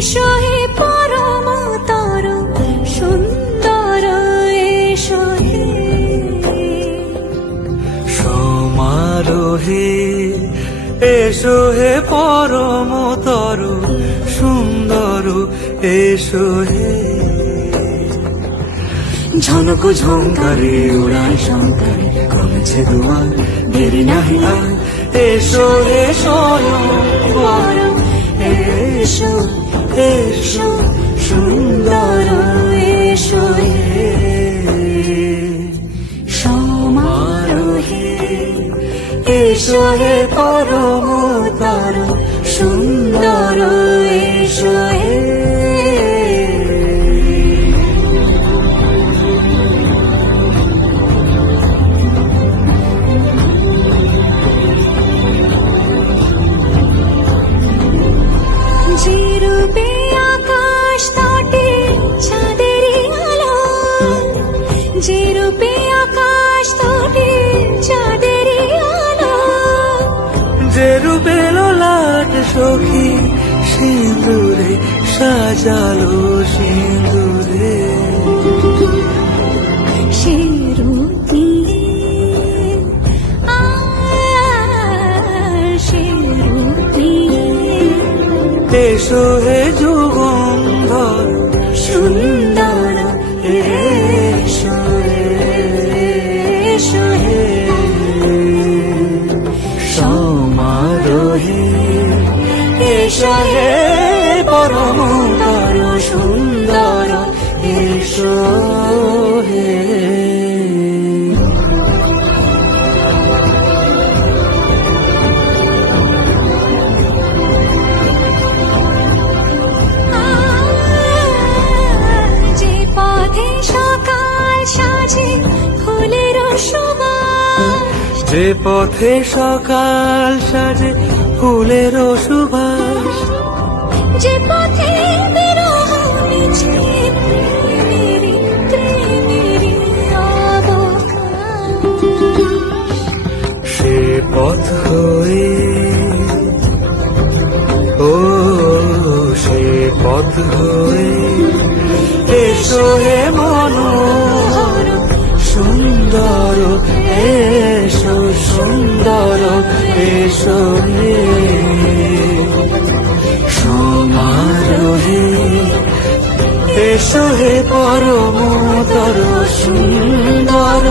এসো হে পরমতর সুন্দর এসো হে সমারোহে এসো হে পরমতর সুন্দর এসো হে ঝনক ঝঙ্কারে উড়ায় শঙ্কারে কমেছে দুয়ার দেরি নাহি আর এসো হে স্বয়ং বর এসো এসো সুন্দর এসো হে সমারোহে এসো হে পরমতর সুন্দর এসো হে যে রূপে আকাশ তটে চাঁদেরই আলো যে রূপে আকাশ তটে চাঁদেরই আলো যে রূপে লোলাট সখী সিঁদুরে সাজালো সিঁদুরে সে রূপ নিয়ে সে রূপ নিয়ে এসো হে যুগন্ধর সুন্দর এসো এসো হে সমারোহে এসো হে পরমতর সুন্দর এসো হে যে পথে সকাল সাজে ফুলের সুবাস যে পথে সকাল সাজে ফুলের সুবাস যে পথে বিরহ মিছে প্রেমেরই অবকাশ সে পথ হয়ে ও সে পথ হয়ে এসো হে মনোহর সুন্দর এসো সুন্দর এসো হে সমারোহে এসো হে পরমতর সুন্দর